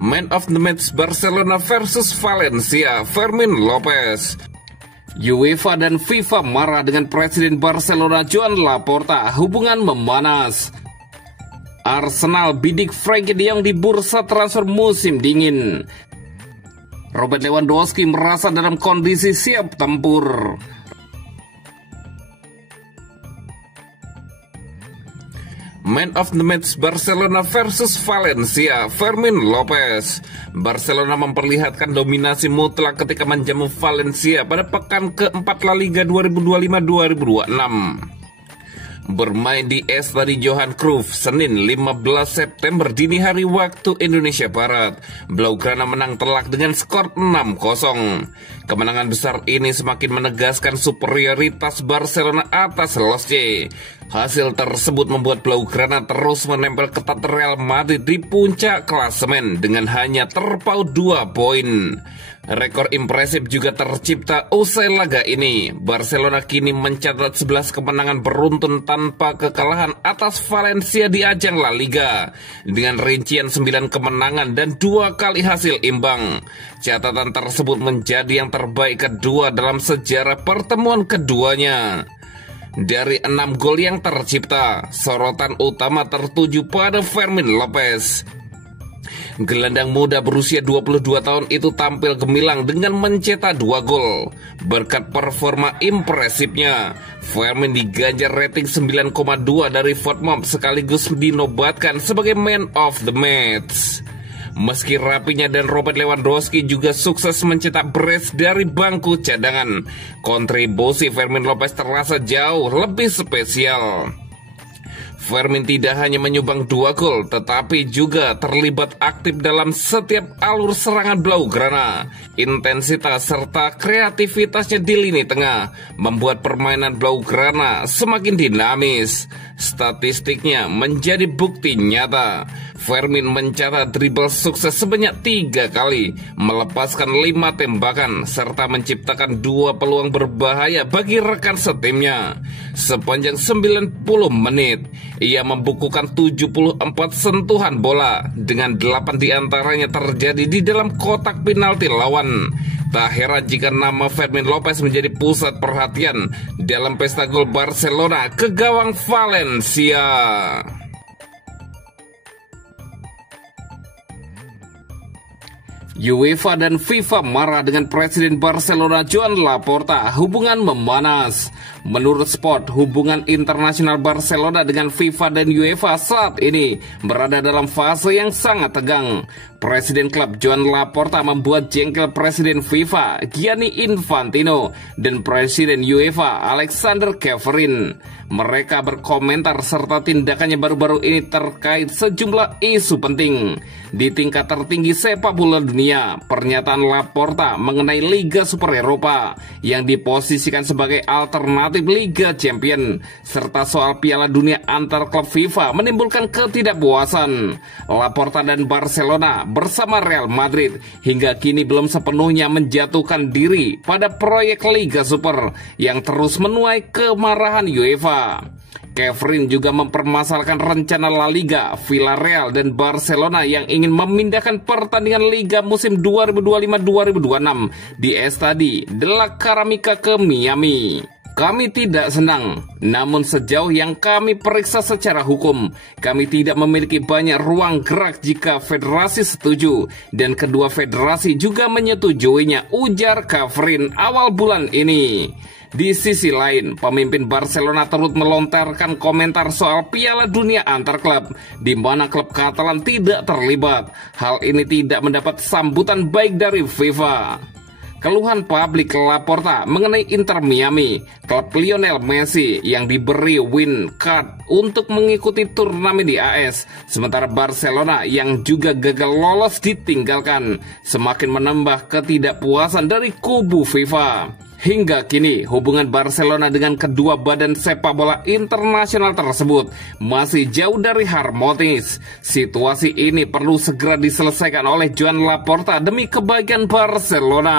Man of the match Barcelona versus Valencia, Fermin Lopez. UEFA dan FIFA marah dengan Presiden Barcelona Joan Laporta, hubungan memanas. Arsenal bidik Frenkie de Jong di bursa transfer musim dingin. Robert Lewandowski merasa dalam kondisi siap tempur. Man of the match Barcelona versus Valencia, Fermin Lopez. Barcelona memperlihatkan dominasi mutlak ketika menjamu Valencia pada pekan keempat La Liga 2025-2026. Bermain di Estadi Johan Cruyff, Senin 15 September dini hari waktu Indonesia Barat, Blaugrana menang telak dengan skor 6-0. Kemenangan besar ini semakin menegaskan superioritas Barcelona atas Losce. Hasil tersebut membuat Blaugrana terus menempel ketat Real Madrid di puncak klasemen dengan hanya terpaut 2 poin. Rekor impresif juga tercipta usai laga ini. Barcelona kini mencatat 11 kemenangan beruntun tanpa kekalahan atas Valencia di ajang La Liga, dengan rincian 9 kemenangan dan 2 kali hasil imbang. Catatan tersebut menjadi yang terbaik kedua dalam sejarah pertemuan keduanya. Dari 6 gol yang tercipta, sorotan utama tertuju pada Fermin Lopez. Gelandang muda berusia 22 tahun itu tampil gemilang dengan mencetak 2 gol. Berkat performa impresifnya, Fermin diganjar rating 9,2 dari Fotmob sekaligus dinobatkan sebagai Man of the Match. Meski Rapinya dan Robert Lewandowski juga sukses mencetak brace dari bangku cadangan, kontribusi Fermin Lopez terasa jauh lebih spesial. Fermin tidak hanya menyumbang 2 gol, tetapi juga terlibat aktif dalam setiap alur serangan Blaugrana. Intensitas serta kreativitasnya di lini tengah membuat permainan Blaugrana semakin dinamis. Statistiknya menjadi bukti nyata. Fermin mencatat dribble sukses sebanyak 3 kali, melepaskan 5 tembakan, serta menciptakan 2 peluang berbahaya bagi rekan setimnya. Sepanjang 90 menit, ia membukukan 74 sentuhan bola, dengan 8 diantaranya terjadi di dalam kotak penalti lawan. Tak heran jika nama Fermin Lopez menjadi pusat perhatian dalam pesta gol Barcelona ke gawang Valencia. UEFA dan FIFA marah dengan Presiden Barcelona Joan Laporta, hubungan memanas. Menurut Sport, hubungan internasional Barcelona dengan FIFA dan UEFA saat ini berada dalam fase yang sangat tegang. Presiden klub Joan Laporta membuat jengkel Presiden FIFA Gianni Infantino dan Presiden UEFA Alexander Ceferin. Mereka berkomentar serta tindakannya baru-baru ini terkait sejumlah isu penting di tingkat tertinggi sepak bola dunia. Pernyataan Laporta mengenai Liga Super Eropa yang diposisikan sebagai alternatif Liga Champion, serta soal Piala Dunia antar klub FIFA menimbulkan ketidakpuasan. Laporta dan Barcelona bersama Real Madrid hingga kini belum sepenuhnya menjatuhkan diri pada proyek Liga Super yang terus menuai kemarahan UEFA. Ceferin juga mempermasalahkan rencana La Liga, Villarreal dan Barcelona yang ingin memindahkan pertandingan Liga musim 2025-2026 di Estadi de la Ceramica ke Miami. Kami tidak senang, namun sejauh yang kami periksa secara hukum, kami tidak memiliki banyak ruang gerak jika federasi setuju, dan kedua federasi juga menyetujuinya, ujar Ceferin awal bulan ini. Di sisi lain, pemimpin Barcelona turut melontarkan komentar soal Piala Dunia antar klub, di mana klub Katalan tidak terlibat. Hal ini tidak mendapat sambutan baik dari FIFA. Keluhan publik Laporta mengenai Inter Miami, klub Lionel Messi yang diberi win card untuk mengikuti turnamen di AS, sementara Barcelona yang juga gagal lolos ditinggalkan, semakin menambah ketidakpuasan dari kubu FIFA. Hingga kini, hubungan Barcelona dengan kedua badan sepak bola internasional tersebut masih jauh dari harmonis. Situasi ini perlu segera diselesaikan oleh Joan Laporta demi kebaikan Barcelona.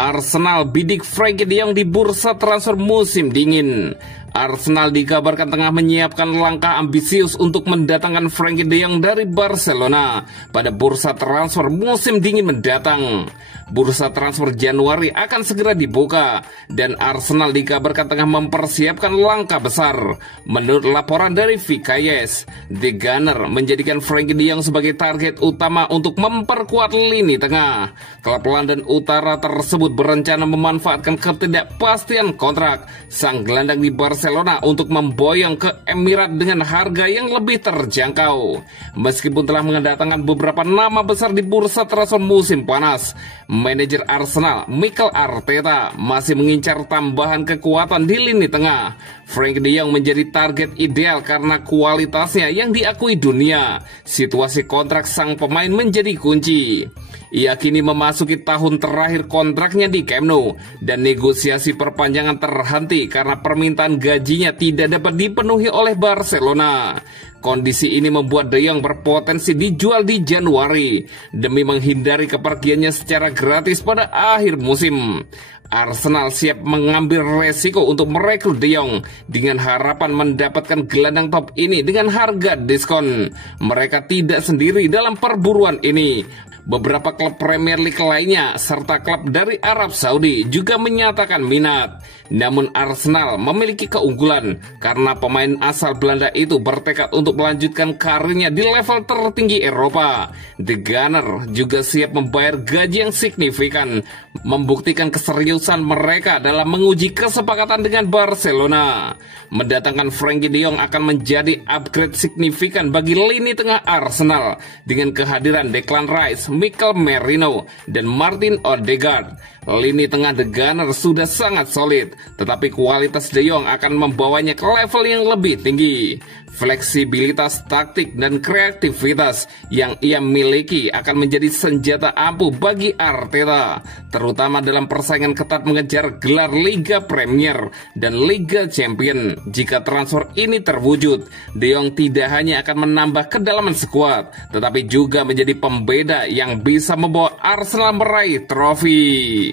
Arsenal bidik Frenkie de Jong di bursa transfer musim dingin. Arsenal dikabarkan tengah menyiapkan langkah ambisius untuk mendatangkan Frenkie de Jong dari Barcelona pada bursa transfer musim dingin mendatang. Bursa transfer Januari akan segera dibuka dan Arsenal dikabarkan tengah mempersiapkan langkah besar. Menurut laporan dari VKS, The Gunner menjadikan Frenkie de Jong sebagai target utama untuk memperkuat lini tengah. Klub London Utara tersebut berencana memanfaatkan ketidakpastian kontrak sang gelandang di Barcelona untuk memboyong ke Emirat dengan harga yang lebih terjangkau. Meskipun telah mendatangkan beberapa nama besar di bursa transfer musim panas, manajer Arsenal Mikel Arteta masih mengincar tambahan kekuatan di lini tengah. Frenkie de Jong menjadi target ideal karena kualitasnya yang diakui dunia. Situasi kontrak sang pemain menjadi kunci. Ia kini memasuki tahun terakhir kontraknya di Camp Nou dan negosiasi perpanjangan terhenti karena permintaan gajinya tidak dapat dipenuhi oleh Barcelona. Kondisi ini membuat De Jong berpotensi dijual di Januari demi menghindari kepergiannya secara gratis pada akhir musim. Arsenal siap mengambil resiko untuk merekrut De Jong dengan harapan mendapatkan gelandang top ini dengan harga diskon. Mereka tidak sendiri dalam perburuan ini. Beberapa klub Premier League lainnya serta klub dari Arab Saudi juga menyatakan minat. Namun Arsenal memiliki keunggulan karena pemain asal Belanda itu bertekad untuk melanjutkan karirnya di level tertinggi Eropa. The Gunner juga siap membayar gaji yang signifikan, membuktikan keseriusan mereka dalam menguji kesepakatan dengan Barcelona. Mendatangkan Frenkie de Jong akan menjadi upgrade signifikan bagi lini tengah Arsenal dengan kehadiran Declan Rice, Mikel Merino, dan Martin Odegaard. Lini tengah The Gunner sudah sangat solid, tetapi kualitas De Jong akan membawanya ke level yang lebih tinggi. Fleksibilitas taktik dan kreativitas yang ia miliki akan menjadi senjata ampuh bagi Arteta, terutama dalam persaingan ketat mengejar gelar Liga Premier dan Liga Champion. Jika transfer ini terwujud, De Jong tidak hanya akan menambah kedalaman skuad, tetapi juga menjadi pembeda yang bisa membawa Arsenal meraih trofi.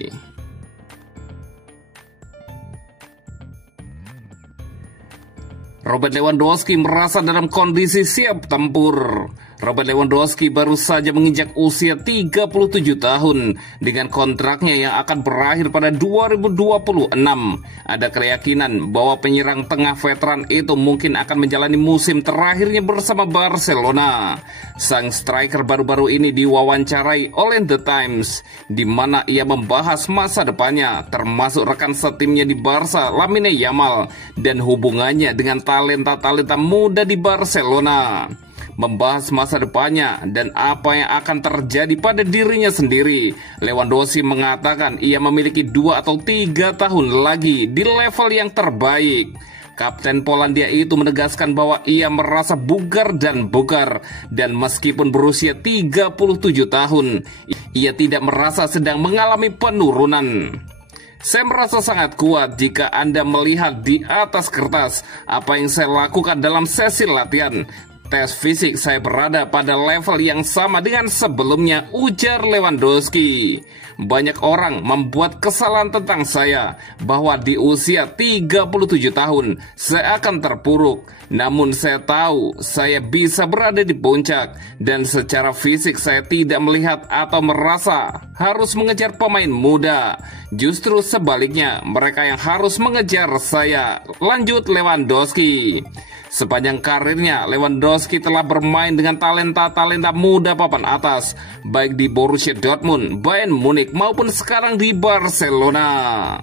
Robert Lewandowski merasa dalam kondisi siap tempur. Robert Lewandowski baru saja menginjak usia 37 tahun dengan kontraknya yang akan berakhir pada 2026. Ada keyakinan bahwa penyerang tengah veteran itu mungkin akan menjalani musim terakhirnya bersama Barcelona. Sang striker baru-baru ini diwawancarai oleh The Times, di mana ia membahas masa depannya, termasuk rekan setimnya di Barca, Lamine Yamal, dan hubungannya dengan talenta-talenta muda di Barcelona. Membahas masa depannya dan apa yang akan terjadi pada dirinya sendiri, Lewandowski mengatakan ia memiliki 2 atau 3 tahun lagi di level yang terbaik. Kapten Polandia itu menegaskan bahwa ia merasa bugar dan bugar, dan meskipun berusia 37 tahun, ia tidak merasa sedang mengalami penurunan. Saya merasa sangat kuat jika Anda melihat di atas kertas apa yang saya lakukan dalam sesi latihan. Tes fisik saya berada pada level yang sama dengan sebelumnya, ujar Lewandowski. Banyak orang membuat kesalahan tentang saya, bahwa di usia 37 tahun saya akan terpuruk. Namun saya tahu saya bisa berada di puncak, dan secara fisik saya tidak melihat atau merasa harus mengejar pemain muda. Justru sebaliknya, mereka yang harus mengejar saya, lanjut Lewandowski. Sepanjang karirnya, Lewandowski telah bermain dengan talenta-talenta muda papan atas, baik di Borussia Dortmund, Bayern Munich, maupun sekarang di Barcelona.